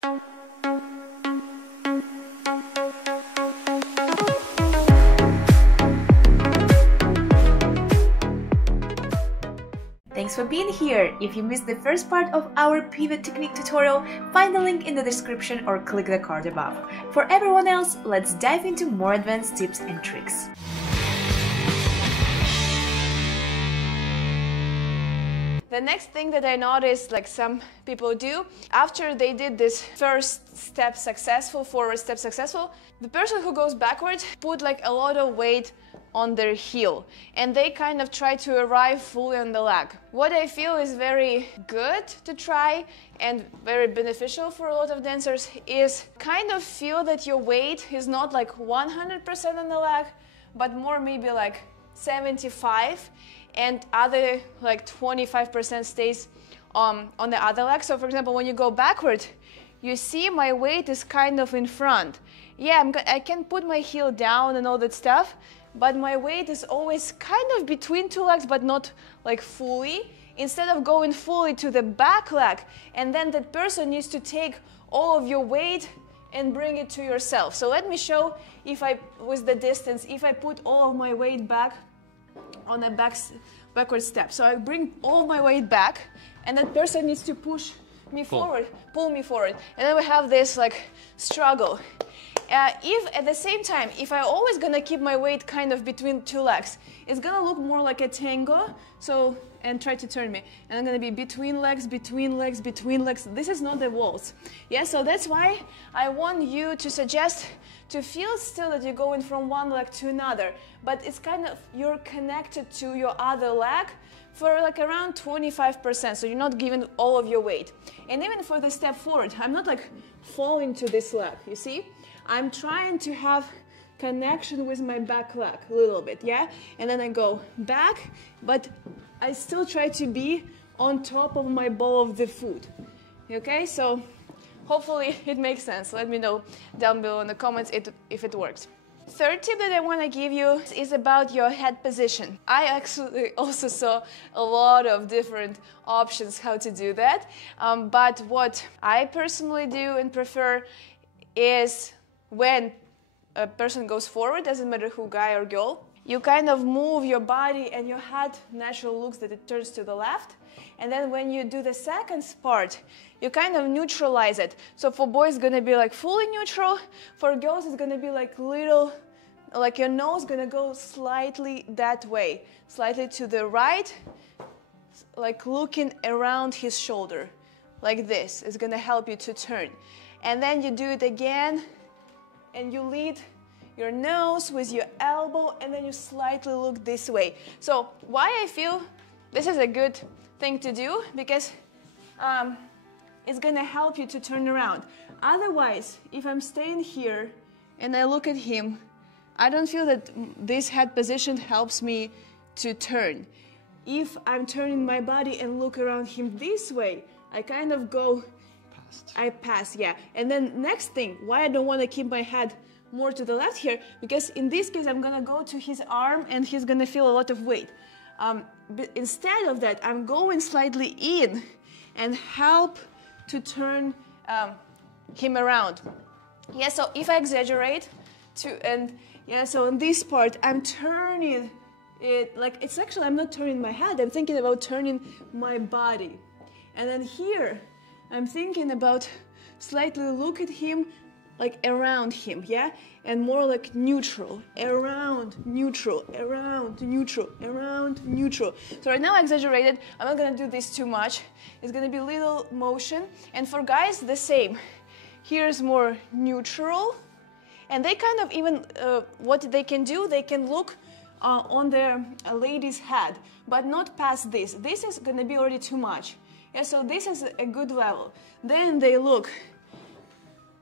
Thanks for being here. If you missed the first part of our pivot technique tutorial, find the link in the description or click the card above. For everyone else, let's dive into more advanced tips and tricks. The next thing that I noticed, like some people do, after they did this first step successful, forward step successful, the person who goes backwards put like a lot of weight on their heel, and they kind of try to arrive fully on the leg. What I feel is very good to try and very beneficial for a lot of dancers is kind of feel that your weight is not like 100% on the leg, but more maybe like 75, and other like 25% stays on the other leg. So for example, when you go backward, you see my weight is kind of in front. Yeah, I can put my heel down and all that stuff, but my weight is always kind of between two legs, but not like fully. Instead of going fully to the back leg, and then that person needs to take all of your weight and bring it to yourself. So let me show if with the distance, if I put all of my weight back on a backward step. So I bring all my weight back, and that person needs to push me forward, pull me forward. And then we have this like struggle. If at the same time, if I'm always gonna keep my weight kind of between two legs, it's gonna look more like a tango. So, and try to turn me. And I'm gonna be between legs, between legs, between legs. This is not the waltz. Yeah, so that's why I want you to suggest to feel still that you're going from one leg to another, but it's kind of, you're connected to your other leg for like around 25%, so you're not giving all of your weight. And even for the step forward, I'm not like falling to this leg, you see? I'm trying to have connection with my back leg a little bit, yeah? And then I go back, but I still try to be on top of my ball of the foot, okay? So hopefully it makes sense. Let me know down below in the comments if it works. Third tip that I want to give you is about your head position. I actually also saw a lot of different options how to do that, but what I personally do and prefer is when a person goes forward, doesn't matter who, guy or girl, you kind of move your body and your head naturally looks that it turns to the left. And then when you do the second part, you kind of neutralize it. So for boys, it's gonna be like fully neutral. For girls, it's gonna be like little, like your nose gonna go slightly that way, slightly to the right, like looking around his shoulder, like this. It's gonna help you to turn. And then you do it again, and you lead your nose with your elbow, and then you slightly look this way. So why I feel this is a good thing to do, because it's gonna help you to turn around. Otherwise, if I'm staying here and I look at him, I don't feel that this head position helps me to turn. If I'm turning my body and look around him this way, I kind of go past. I pass, yeah. And then next thing, why I don't want to keep my head more to the left here, because in this case I'm gonna go to his arm and he's gonna feel a lot of weight. But instead of that, I'm going slightly in and help to turn him around. Yeah, so if I exaggerate so in this part, I'm turning it, like it's actually, I'm not turning my head, I'm thinking about turning my body. And then here, I'm thinking about slightly look at him, like around him, yeah? And more like neutral, around, neutral, around, neutral, around, neutral. So right now I exaggerated, I'm not gonna do this too much. It's gonna be little motion. And for guys, the same. Here's more neutral. And they kind of even, what they can do, they can look on their lady's head, but not past this. This is gonna be already too much. Yeah, so this is a good level. Then they look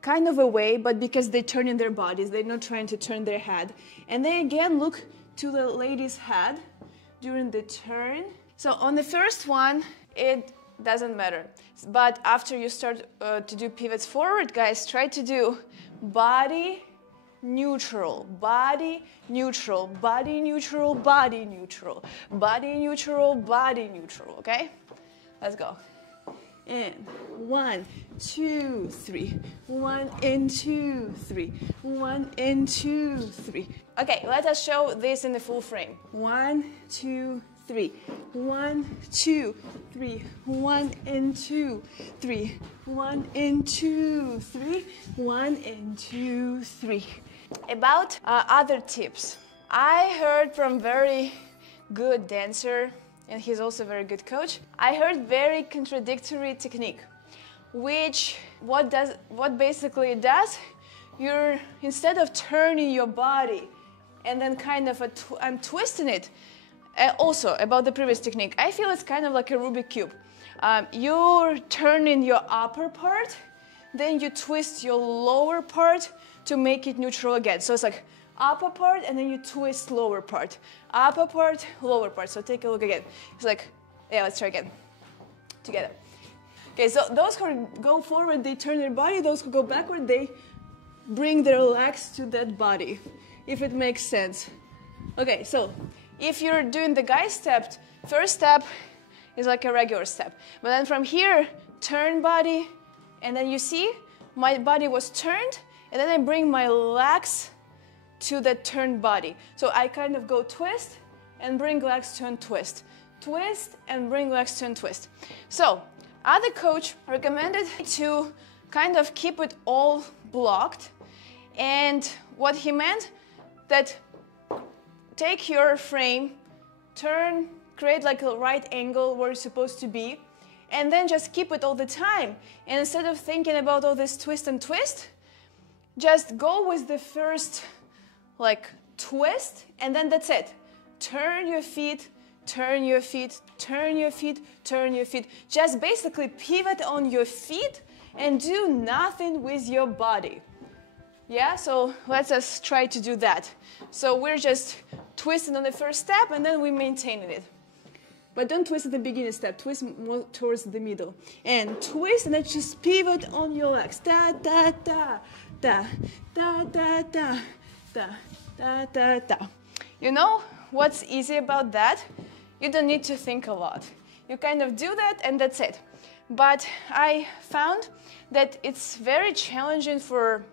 kind of away, but because they're turning their bodies, they're not trying to turn their head. And they again look to the lady's head during the turn. So on the first one, it doesn't matter. But after you start to do pivots forward, guys, try to do body neutral, body neutral, body neutral, body neutral, body neutral, body neutral, okay? Let's go. and 1, 2, 3. 1 and 2, 3. 1 and 2, 3. Okay, let us show this in the full frame. 1, 2, 3. 1, 2, 3. 1 and 2, 3. 1 and 2, 3. 1 and 2, 3. About other tips. I heard from very good dancer, and he's also a very good coach. I heard very contradictory technique, which what basically it does, you're instead of turning your body and then kind of twisting it. Also about the previous technique, I feel it's kind of like a Rubik's Cube. You're turning your upper part, then you twist your lower part to make it neutral again. So it's like upper part and then you twist lower part. Upper part, lower part. So take a look again. It's like, yeah, let's try again. Together. Okay, so those who go forward, they turn their body. Those who go backward, they bring their legs to that body, if it makes sense. Okay, so if you're doing the guy step, first step is like a regular step. But then from here, turn body, and then you see my body was turned, and then I bring my legs to the turned body. So I kind of go twist and bring legs, turn, twist. Twist and bring legs, turn, twist. So other coach recommended to kind of keep it all blocked. And what he meant that take your frame, turn, create like a right angle where it's supposed to be, and then just keep it all the time. And instead of thinking about all this twist and twist, just go with the first like twist, and then that's it. Turn your feet, turn your feet, turn your feet, turn your feet. Just basically pivot on your feet and do nothing with your body. Yeah, so let's just try to do that. So we're just twisting on the first step and then we maintaining it. But don't twist at the beginning step, twist more towards the middle. And twist and then just pivot on your legs. Da, da, da, da, da, da, da. Da, da, da, da. You know what's easy about that? You don't need to think a lot. You kind of do that and that's it. But I found that it's very challenging for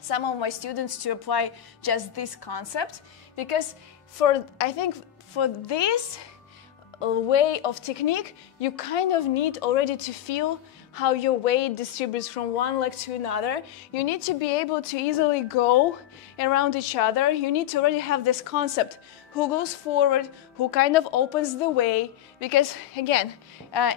some of my students to apply just this concept, because I think for this way of technique, you kind of need already to feel how your weight distributes from one leg to another. You need to be able to easily go around each other. You need to already have this concept. Who goes forward, who kind of opens the way. Because again,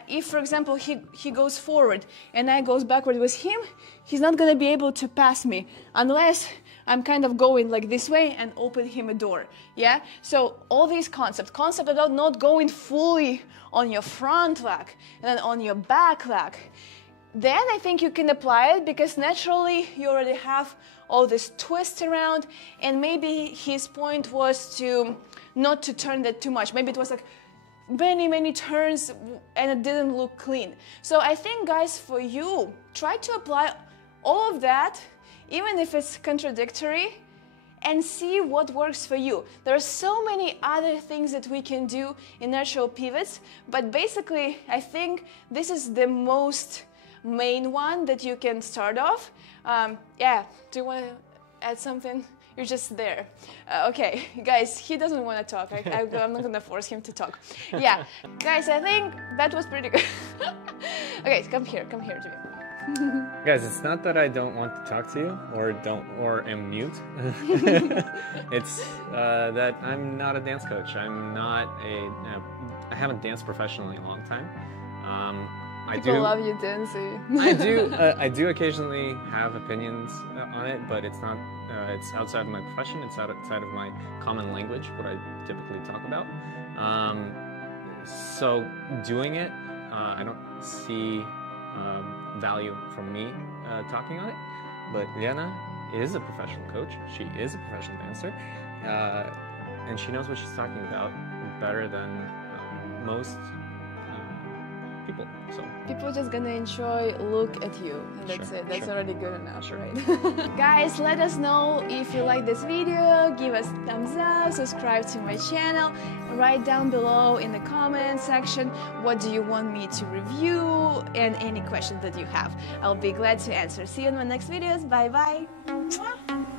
if for example he goes forward and I goes backward with him, he's not gonna be able to pass me unless I'm kind of going like this way and open him a door, yeah? So all these concept about not going fully on your front leg and then on your back leg, then I think you can apply it because naturally you already have all this twist around, and maybe his point was to not to turn that too much. Maybe it was like many turns and it didn't look clean. So I think, guys, for you, try to apply all of that, even if it's contradictory, and see what works for you. There are so many other things that we can do in natural pivots, but basically I think this is the most main one that you can start off. Yeah, do you want to add something? You're just there. Okay, guys, he doesn't want to talk. I'm not going to force him to talk. Yeah, guys, I think that was pretty good. Okay, come here to me. Guys, it's not that I don't want to talk to you or am mute. It's that I'm not a dance coach. I haven't danced professionally in a long time. People love you dancing. I do occasionally have opinions on it, but it's not. It's outside of my profession. It's outside of my common language, what I typically talk about. So doing it, I don't see value from me talking on it. But Lena is a professional coach. She is a professional dancer, and she knows what she's talking about better than most people. So People just gonna enjoy look at you, and that's it. That's already good enough, right? Guys, let us know if you like this video. Give us a thumbs up, subscribe to my channel, write down below in the comment section what do you want me to review and any questions that you have. I'll be glad to answer. See you in my next videos. Bye bye.